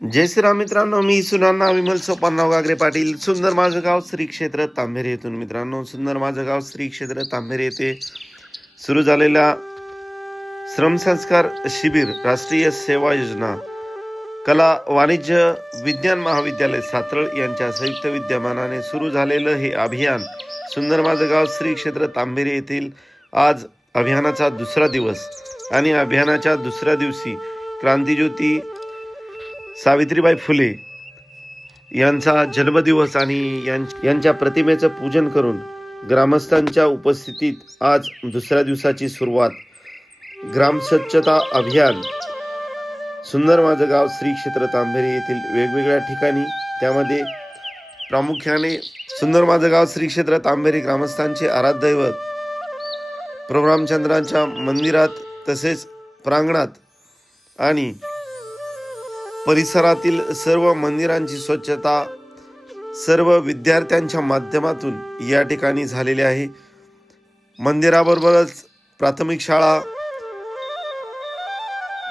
जय श्रीराम मित्रांनो, मी सुनाना विमल सोपानराव गागरे पाटील. सुंदर माझं गाव श्री क्षेत्र तांबेरे येथून मित्रांनो, सुंदर माझं गाव श्री क्षेत्र तांबेरे येथे सुरू झालेल्या श्रमसंस्कार शिबिर, राष्ट्रीय सेवा योजना, कला वाणिज्य विज्ञान महाविद्यालय सातरळ यांच्या संयुक्त विद्यमानाने सुरू झालेलं हे अभियान सुंदर माझं गाव श्री क्षेत्र तांबेरे येथील आज अभियानाचा दुसरा दिवस आणि अभियानाच्या दुसऱ्या दिवशी क्रांतिज्योती सावित्रीबाई फुले यांचा जन्मदिवस आणि यांच्या प्रतिमेचं पूजन करून ग्रामस्थांच्या उपस्थितीत आज दुसऱ्या दिवसाची सुरुवात. ग्राम स्वच्छता अभियान सुंदर माझं गाव श्री क्षेत्र तांबेरे येथील वेगवेगळ्या ठिकाणी, त्यामध्ये प्रामुख्याने सुंदर माझं गाव श्री क्षेत्र तांबेरे ग्रामस्थांचे आराध्य दैवत प्रभू रामचंद्रांच्या मंदिरात तसेच प्रांगणात आणि परिसरातील सर्व मंदिरांची स्वच्छता सर्व विद्यार्थ्यांच्या माध्यमातून या ठिकाणी झालेली आहे. मंदिराबरोबरच प्राथमिक शाळा,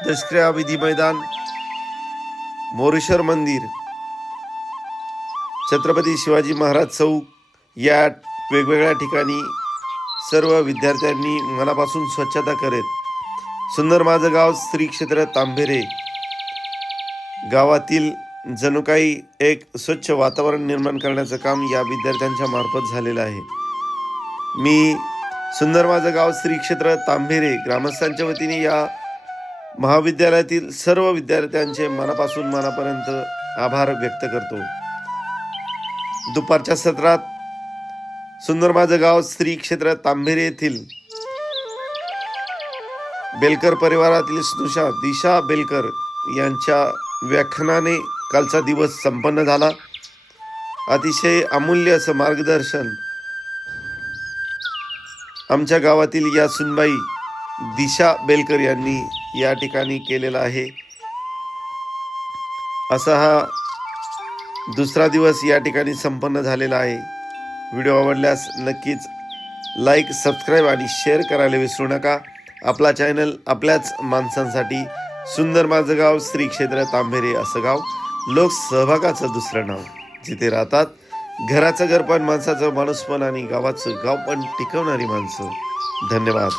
दशक्रिया विधी मैदान, मोरेश्वर मंदिर, छत्रपती शिवाजी महाराज चौक या वेगवेगळ्या ठिकाणी सर्व विद्यार्थ्यांनी मनापासून स्वच्छता करत सुंदर माझं गाव श्री क्षेत्र तांबेरे गावातील जणू काही एक स्वच्छ वातावरण निर्माण करण्याचं काम या विद्यार्थ्यांच्या मार्फत झालेलं आहे. मी सुंदर माझं गाव श्री क्षेत्र तांबेरे ग्रामस्थांच्या वतीने या महाविद्यालयातील सर्व विद्यार्थ्यांचे मनापासून मनापर्यंत आभार व्यक्त करतो. दुपारच्या सत्रात सुंदर माझं गाव श्री क्षेत्र तांबेरे येथील बेलकर परिवारातील स्नुषा दिशा बेलकर यांच्या व्याख्यानाने कालचा दिवस संपन्न झाला. अतिशय अमूल्य असं मार्गदर्शन आमच्या गावातील या सुनबाई दिशा बेलकर यांनी या ठिकाणी केलेला आहे. असा हा दुसरा दिवस या ठिकाणी संपन्न झालेला आहे. व्हिडिओ आवडल्यास नक्कीच लाईक, सबस्क्राईब आणि शेअर करायला विसरू नका. आपला चॅनल आपल्याच माणसांसाठी. सुंदर माझं गाव श्री क्षेत्र तांबेरे असं गाव, लोक सहभागाचं दुसरं नाव. जिथे राहतात घराचं घर पण, माणसाचं माणूस पण आणि गावाचं गाव पण टिकवणारी माणसं. धन्यवाद.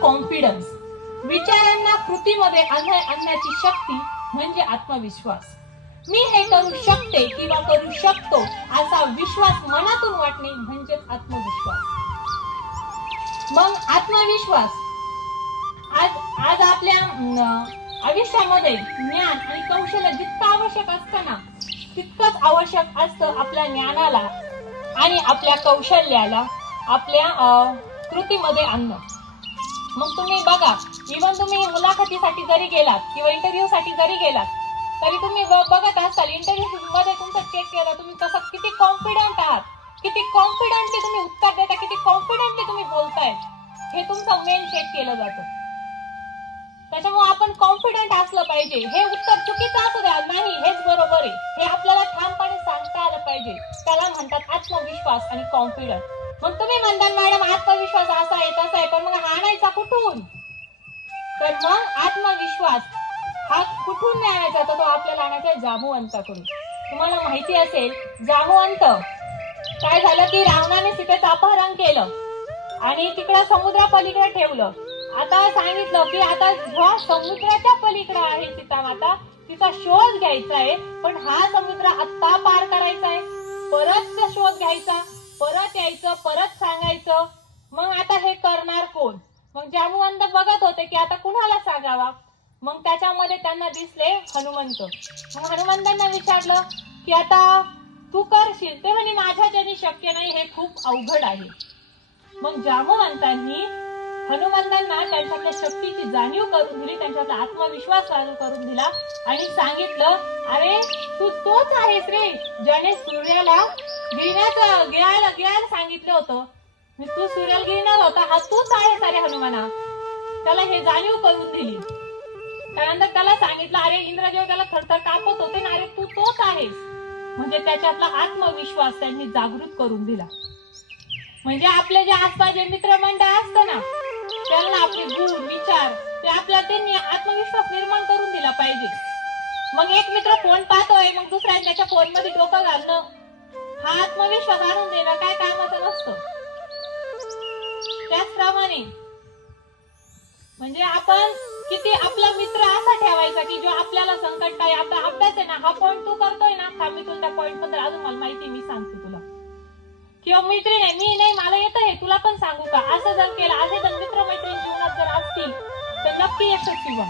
कॉन्फिडन्स, विचारांना कृतीमध्ये आणण्याची शक्ती म्हणजे आत्मविश्वास. मी हे करू शकते किंवा करू शकतो असा विश्वास मनातून वाटणे म्हणजे आत्मविश्वास. मग आत्मविश्वास आज आपल्या आयुष्यामध्ये ज्ञान आणि कौशल्य जितकं आवश्यक असतं ना तितकंच आवश्यक असतं आपल्या ज्ञानाला आणि आपल्या कौशल्याला आपल्या कृतीमध्ये आणणं. मग तुम्ही बघा, इव्हन तुम्ही मुलाखतीसाठी जरी गेलात किंवा इंटरव्ह्यू साठी जरी गेलात तरी तुम्ही बघत असाल इंटरव्ह्यू मध्ये तुमचं चेक केलं तुम्ही कसं किती कॉन्फिडंट आहात, किती कॉन्फिडंटली तुम्ही उत्तर देता, किती कॉन्फिडंटली तुम्ही बोलताय, हे तुमचं मेन चेक केलं जातं. त्याच्यामुळे आपण कॉन्फिडंट असलं पाहिजे. हे उत्तर चुकीचं असू द्या नाही हेच बरोबर आहे हे आपल्याला ठामपणे सांगता आलं पाहिजे. त्याला म्हणतात आत्मविश्वास आणि कॉन्फिडन्स. मग तुम्ही म्हणता मॅडम आत्मविश्वास असा आहे तसा आहे, पण मग आणायचा कुठून? तर मग आत्मविश्वास हा कुठून नाही आणायचा तर तो आपल्याला आणायचा जांबुवंताकडून. तुम्हाला माहिती असेल जांबुवंत काय झालं की रावणाने सीतेचं अपहरण केलं आणि तिकडं समुद्रा पलीकडे ठेवलं. आता सांगितलं की आता जेव्हा समुद्राच्या पलीकडे आहे सीता माता तिचा शोध घ्यायचा आहे, पण हा समुद्र आत्ता पार करायचा आहे, परत शोध घ्यायचा, परत यायचं, परत सांगायचं. मग आता हे करणार कोण? मग जांबुवंत बघत होते की आता कुणाला सांगावा. मग त्याच्यामध्ये त्यांना दिसले हनुमंत. मग हनुमंतांना विचारलं की आता तू करशील? ते म्हणे माझ्याच्याने शक्य नाही, हे खूप अवघड आहे. मग जांबुवंतांनी हनुमंतांना त्यांच्यातल्या शक्तीची जाणीव करून दिली, त्यांच्यातला आत्मविश्वास चालू करून दिला आणि सांगितलं, अरे तू तोच आहेस रे ज्याने सूर्याला गिळायला सांगितलं होतं. तू सूर्याला गिळणार होता, हा तूच आहेस अरे हनुमाना. त्याला हे जाणीव करून दिली. त्यानंतर त्याला सांगितलं, अरे इंद्र जेव्हा त्याला थरथर कापत होते ना, अरे तू तोच आहेस. म्हणजे त्याच्यातला आत्मविश्वास त्यांनी जागृत करून दिला. म्हणजे आपले जे आसपास जे मित्रमंडळ असतं ना, त्यांना आपले गुण विचार ते आपल्या त्यांनी आत्मविश्वास निर्माण करून दिला पाहिजे. मग एक मित्र फोन पाहतोय, मग दुसऱ्या त्याच्या फोन मध्ये डोकं घालणं, हा आत्मविश्वास आणून देणं काय कामाचं नसतं. त्याचप्रमाणे म्हणजे आपण किती आपला मित्र असा ठेवायचा की जो आपल्याला संकट काय, आता अभ्यास आहे ना, हा पॉईंट तू करतोय ना, हा मी तुला त्या पॉईंट बद्दल अजून मला माहिती, मी सांगतो तुला. किंवा मैत्रीण आहे, मी नाही मला येतं हे, तुला पण सांगू का? असं जर केलं, असे जर मित्र मैत्रीण जीवनात जर असतील तर नक्की यशस्वी व्हा.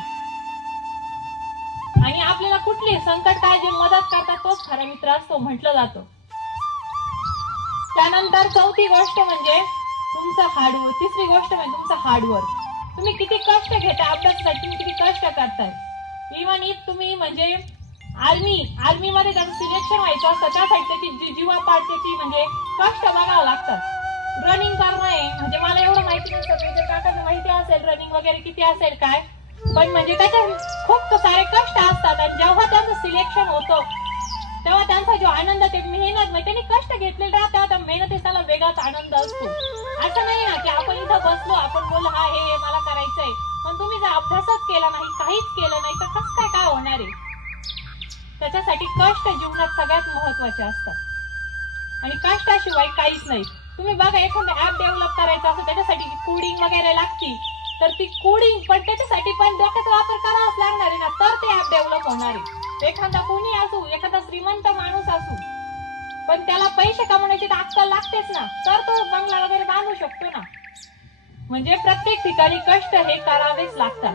आणि आपल्याला कुठली संकट काय जे मदत करतात तोच खरा मित्र असतो म्हटलं जातं. त्यानंतर चौथी गोष्ट म्हणजे तुमचं हार्डवर्क. तिसरी गोष्ट म्हणजे तुमचं हार्डवर्क. तुम्ही किती कष्ट घेताय अभ्यासासाठी, तुम्ही किती कष्ट करताय. इव्हन इफ तुम्ही म्हणजे आर्मी मध्ये त्याचं सिलेक्शन व्हायचं असतं, त्यासाठी त्याची जीवापाड त्याची म्हणजे कष्ट बघावं लागतात. रनिंग करणं आहे म्हणजे मला एवढं माहिती नसतं, तुमच्या काकांना माहिती असेल रनिंग वगैरे किती असेल काय, पण म्हणजे त्याचे खूप सारे कष्ट असतात. आणि जेव्हा त्यांचं सिलेक्शन होतं तेव्हा त्यांचा जो आनंद, ते मेहनत म्हणजे त्यांनी कष्ट घेतलेले राहतात, त्या मेहनतीत त्याला वेगळाच आनंद असतो. असं नाही ना की आपण इथं बसलो, आपण बोललो हा हे मला करायचंय, पण तुम्ही जर अभ्यासच केला नाही, काहीच केलं नाही, तर कसं काय होणार आहे. त्याच्यासाठी कष्ट जीवनात सगळ्यात महत्वाचे असतात आणि कष्टाशिवाय काहीच नाही. तुम्ही बघा, एखादं ऍप डेव्हलप करायचं असं त्याच्यासाठी कोडिंग वगैरे लागती, तर ती कोडिंग पण त्याच्यासाठी पण डोक्याचा वापर करावाच लागणार आहे ना, तर ते ऍप डेव्हलप होणार आहे. एखादा कोणी असू, एखादा श्रीमंत माणूस असू, पण त्याला पैसे कमवण्याची अक्कल लागतेच ना, तर तो बंगला वगैरे बांधू शकतो ना. म्हणजे प्रत्येक ठिकाणी कष्ट हे करावेच लागतात.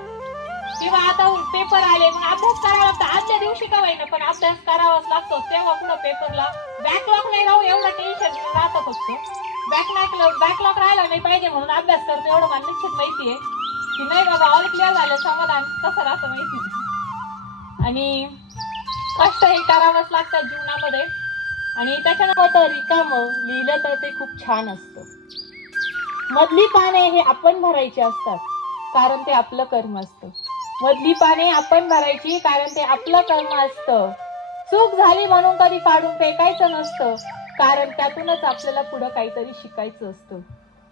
किंवा आता पेपर आले, मग अभ्यास करावा लागतो. आजच्या दिवशी का होईना पण अभ्यास करावाच लागतो. तेव्हा पुढे पेपरला बॅकलॉग नाही राहू एवढं टेन्शन राहतं. फक्त बॅकलॉग राहिला नाही पाहिजे म्हणून अभ्यास करतो, एवढं मला निश्चित माहितीये की नाही बाबा ऑल क्लिअर झालं समाधान कसं राहतं माहिती. आणि कष्ट हे करावंच लागतात जीवनामध्ये. आणि त्याच्यानंतर रिकाम लिहिलं तर ते खूप छान असतं. मधली पाने हे आपण भरायची असतात, कारण ते आपलं कर्म असतं. मधली पाने आपण भरायची, कारण ते आपलं कर्म असतं. चूक झाली म्हणून कधी फाडून फेकायचं नसतं, कारण त्यातूनच आपल्याला पुढे काहीतरी शिकायचं असतं.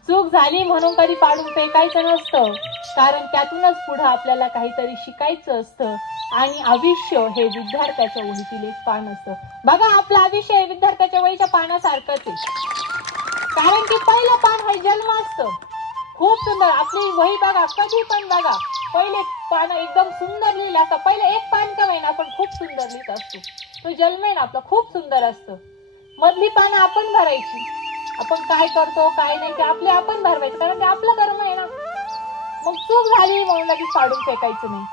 चूक झाली म्हणून कधी फाडून फेकायचं नसतं, कारण त्यातूनच पुढे आपल्याला काहीतरी शिकायचं असतं. आणि आयुष्य हे विद्यार्थ्याच्या वहीतील एक पान असतं. बघा, आपलं आयुष्य हे विद्यार्थ्याच्या वहीच्या पानासारखंच आहे, कारण की पहिलं पान हे जन्म असतं. खूप सुंदर आपली वही बघा, कधी पण बघा, पहिले पान एकदम सुंदर लिहिलं असतं. पहिले एक पान का होईना आपण खूप सुंदर लिहित असतो. तो जन्म आहे ना आपला खूप सुंदर असतं. मधली पानं आपण भरायची. आपण काय करतो काय नाही ते आपले आपण भरवायचं, कारण ते आपलं कर्म आहे ना. मग चूक झाली म्हणून लगेच फाडून फेकायचं नाही.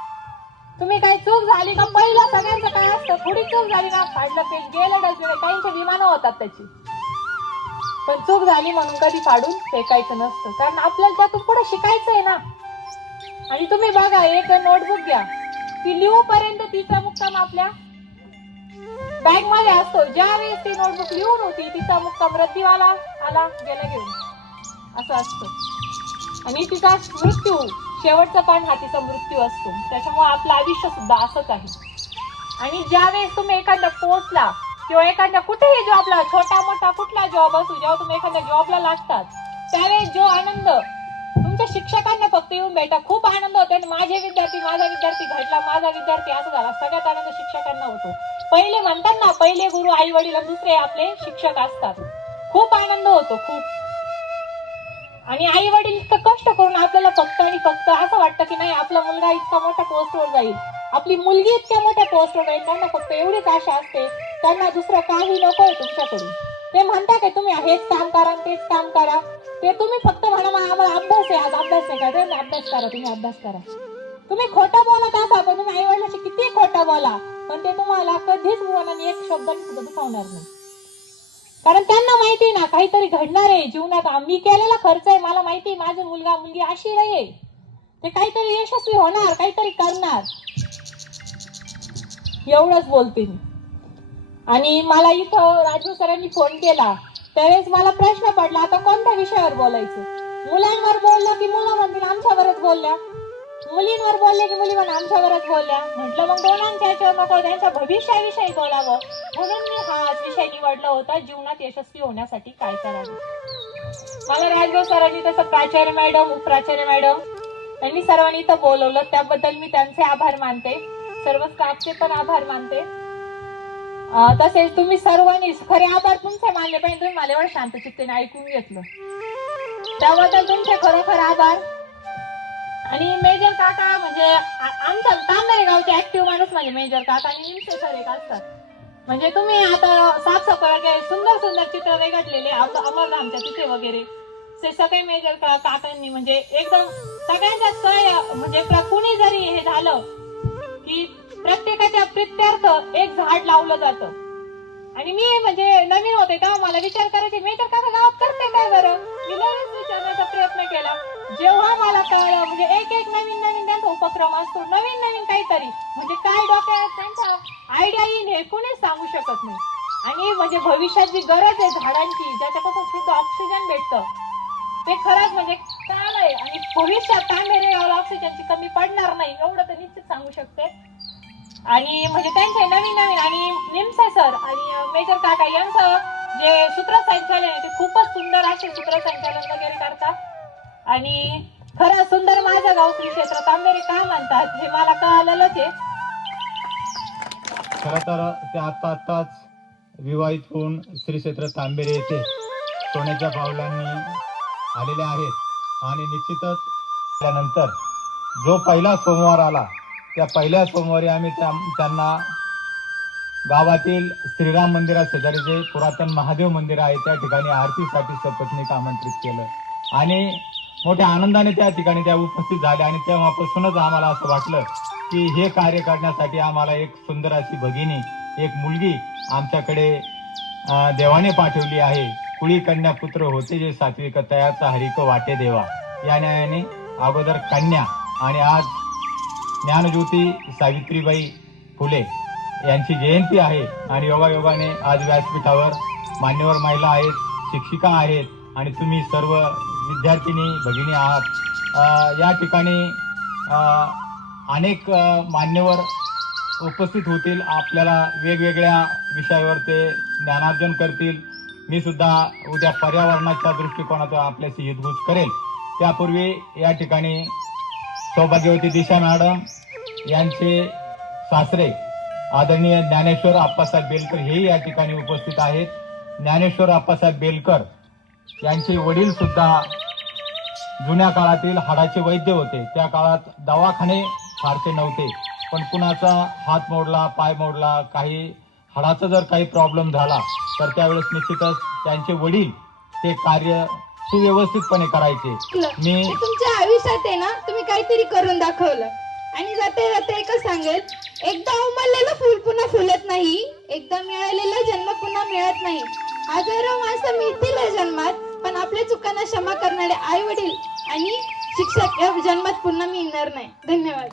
तुम्ही काय चूक झाली का पहिलं सगळ्यांचं काय असतं, थोडी चूक झाली ना फाडलं पेज गेलं डस्टबिन, काहींचे विमानं होतात त्याची. पण चूक झाली म्हणून कधी फाडून फेकायचं नसतं, कारण आपल्याला त्यातून पुढे शिकायचं आहे ना. आणि तुम्ही बघा, एक नोटबुक घ्या, ती लिहूपर्यंत तिचा मुक्काम आपल्या बॅग मध्ये असतो. ज्या वेळेस ती नोटबुक लिहून होती तिचा मुक्काम रद्दीवाला आला गेला घेऊन, असं असतं. आणि तिचा मृत्यू, शेवटचा पान हा तिचा मृत्यू असतो. त्याच्यामुळे आपलं आयुष्य सुद्धा असंच आहे. आणि ज्या वेळेस तुम्ही एखाद्या पोस्टला किंवा एखाद्या कुठेही जॉबला, छोटा मोठा कुठला जॉब असू, जेव्हा तुम्ही एखाद्या जॉबला लागतात त्यावेळेस जो आनंद तुमच्या शिक्षकांना फक्त येऊन भेटा, खूप आनंद होतो. माझा विद्यार्थी घडला, माझा विद्यार्थी असं झाला, सगळ्यात आनंद शिक्षकांना होतो. पहिले म्हणतात ना, पहिले गुरु आई वडील, दुसरे आपले शिक्षक असतात. खूप आनंद होतो खूप. आणि आई वडील इतकं कष्ट करून आपल्याला फक्त आणि फक्त असं वाटतं की नाही आपला मुलगा इतका मोठ्या पोस्टवर जाईल, आपली मुलगी इतक्या मोठ्या पोस्टवर जाईल, त्यांना फक्त एवढीच आशा असते, त्यांना दुसरं काही नकोय तुमच्याकडून. ते म्हणता की तुम्ही हेच काम करा तेच काम करा, ते तुम्ही फक्त म्हणा आम्हाला अभ्यास आहे, आज अभ्यास नाही करायचा, अभ्यास करा, तुम्ही अभ्यास करा. तुम्ही खोटं बोलत असा, पण तुम्ही आई वडिलांशी किती खोटं बोला, पण ते तुम्हाला कधीच मनाने एक शब्द सुद्धा दुखावणार नाही. कारण त्यांना माहिती ना काहीतरी घडणार आहे जीवनात, आम्ही केलेला खर्च आहे, मला माहिती माझा मुलगा मुलगी अशी नाही, ते काहीतरी यशस्वी होणार, काहीतरी करणार, एवढंच बोलते मी. आणि मला इथं राजू सरांनी फोन केला त्यावेळेस मला प्रश्न पडला, आता कोणत्या विषयावर बोलायचं. मुलांवर बोललं की मुलं म्हणतील आमच्यावरच बोलल्या, मुलींवर बोलले की मुली म्हणून आमच्यावरच बोलल्या. म्हटलं मग दोनांच्या याच्यावर नको, त्यांच्या भविष्याविषयी बोलावं, म्हणून मी हाच विषय निवडला होता, जीवनात यशस्वी होण्यासाठी काय करावे. मला राजभाऊ सरांनी तसं प्राचार्य मॅडम, उपप्राचार्य मॅडम त्यांनी सर्वांनी इथं बोलवलं, त्याबद्दल मी त्यांचे आभार मानते, सर्व स्टाफचे पण आभार मानते. तसेच तुम्ही सर्वांनी खरे आभार तुमचे मानले पाहिजे, तुम्ही मला एवढं शांत चित्तेने ऐकून घेतलं, त्याबद्दल तुमचे खरोखर आभार. आणि मेजर काका म्हणजे आमच्या तांबेरे गावचे ऍक्टिव्ह माणूस म्हणजे मेजर काका आणि निमसे सर एक असतात. म्हणजे तुम्ही आता साफसफाई वगैरे सुंदर सुंदर चित्र रेखाटलेले अमरधामच्या तिथे वगैरे, ते सगळे मेजर काकांनी म्हणजे एकदम सगळ्यांच्या सोय, म्हणजे कुणी जरी हे झालं की प्रत्येकाच्या प्रित्यर्थ एक झाड लावलं जातं. आणि मी म्हणजे नवीन होते तेव्हा मला विचार करायचे मेजर काका गावात करते काय बरं, मी नवीन विचारण्याचा प्रयत्न केला. जेव्हा मला कळलं म्हणजे एक एक नवीन नवीन त्यांचा उपक्रम असतो, नवीन नवीन काहीतरी, म्हणजे काय डोक्यात त्यांच्या आयडिया येईल हे कुणीच सांगू शकत नाही. आणि म्हणजे भविष्यात जी गरज आहे झाडांची, ज्याच्यापासून शुद्ध ऑक्सिजन भेटतं, ते खरंच म्हणजे कळलंय. आणि भविष्यात तांबेरे गावाला ऑक्सिजनची कमी पडणार नाही एवढं तर निश्चित सांगू शकते. आणि म्हणजे त्यांचे नवीन नवीन आणि निमसे सर आणि मेजर काका यांचं जे सूत्रसंचालन आहे ते खूपच सुंदर असे सूत्रसंचालन वगैरे करतात. आणि खरं सुंदर माझं गाव श्री क्षेत्र तांबेरे का म्हणतात हे मला कळालेलंच आहे. खरं तर ते आताच विवाहित होऊन श्री क्षेत्र तांबेरे येथे सोन्याच्या पावलांनी आलेले आहेत. आणि निश्चितच त्यानंतर जो पहिला सोमवार आला त्या पहिल्या सोमवारी आम्ही त्यांना गावातील श्रीराम मंदिरा शेजारी जे पुरातन महादेव मंदिर आहे त्या ठिकाणी आरतीसाठी सपत्नीक आमंत्रित केलं. आणि मोठ्या आनंदाने त्या ठिकाणी त्या उपस्थित झाल्या. आणि तेव्हापासूनच आम्हाला असं वाटलं की हे कार्य करण्यासाठी आम्हाला एक सुंदर अशी भगिनी, एक मुलगी आमच्याकडे देवाने पाठवली आहे. कुळी कन्या पुत्र होते जे सात्विक तयाचा हरिक वाटे देवा, या न्यायाने अगोदर कन्या आणि आज ज्ञानज्योती सावित्रीबाई फुले यांची जयंती आहे. आणि योगायोगाने आज व्यासपीठावर मान्यवर महिला आहेत, शिक्षिका आहेत आणि तुम्ही सर्व विद्यार्थिनी भगिनी आहात. या ठिकाणी अनेक मान्यवर उपस्थित होतील, आपल्याला वेगवेगळ्या विषयावर ते ज्ञानार्जन करतील. मी सुद्धा उद्या पर्यावरणाच्या दृष्टिकोनातून आपल्याशी हितगुज करेल. त्यापूर्वी या ठिकाणी सौभाग्यवती दिशा मॅडम यांचे सासरे आदरणीय ज्ञानेश्वर आप्पासाहेब बेलकर हे या ठिकाणी उपस्थित आहेत. ज्ञानेश्वर आप्पासाहेब बेलकर यांचे वडील सुद्धा जुन्या काळातील हाडाचे वैद्य होते. त्या काळात दवाखाने फारसे नव्हते, पण कुणाचा हात मोडला, पाय मोडला, काही हाडाचा जर काही प्रॉब्लेम झाला तर त्यावेळेस निश्चितच त्यांचे वडील ते कार्य सुव्यवस्थितपणे करायचे. मी तुमच्या आयुष्यात आहे ना, तुम्ही काहीतरी करून दाखवलं. आणि जाते जाते एकच सांगेल, एकदा उमललेलं फुल पुन्हा फुलत नाही, एकदा मिळालेला जन्म पुन्हा मिळत नाही. हजारो माणसं मिळतील या जन्मात, पण आपल्या चुकांना क्षमा करणारे आई वडील आणि शिक्षक या जन्मात पुन्हा मिळणार नाही. धन्यवाद.